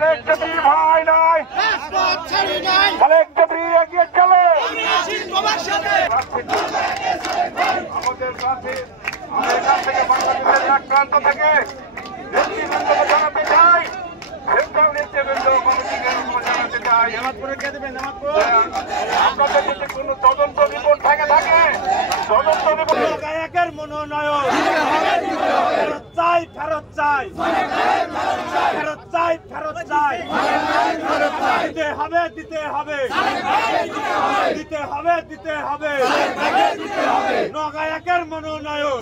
খালেক চৌধুরী ভাই নাই, খালেক চৌধুরী এগিয়ে চলো। আমাদের প্রার্থী আমরা এখান থেকে বাংলাদেশের এক প্রান্ত থেকে নেতৃবৃন্দকে জানাতে চাই, সেন্ট্রাল নেতৃবৃন্দ কমিটিকে জানাতে চাই, আপনাদের যদি কোনো তদন্ত রিপোর্ট থাকে তদন্ত রিপোর্ট একের মনোনয়ন ফেরত চাই, ফেরত চাই, ফেরত চাই, ফেরত চাই, দিতে হবে, দিতে হবে, দিতে হবে, দিতে হবে, নগায়কের মনোনয়ন,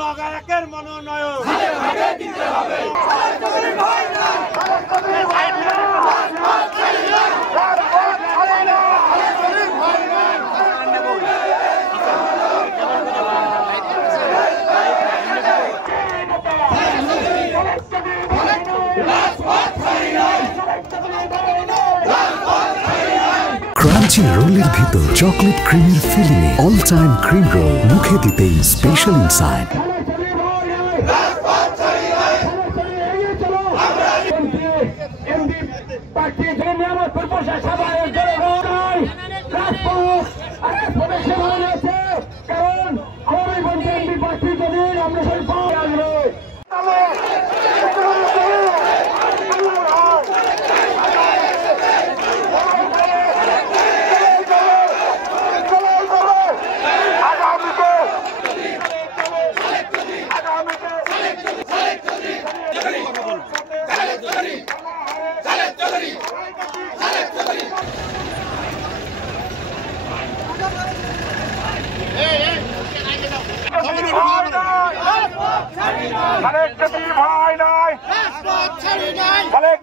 নগায়কের মনোনয়ন। ক্রাঞ্চি রোলের ভিতর চকলেট ক্রিমের ফিলিংয়ে অল টাইম ক্রিম রোল, মুখে দিতেই স্পেশাল ইনসাইড। খালেক চৌধুরী ভাই নাই, খালেক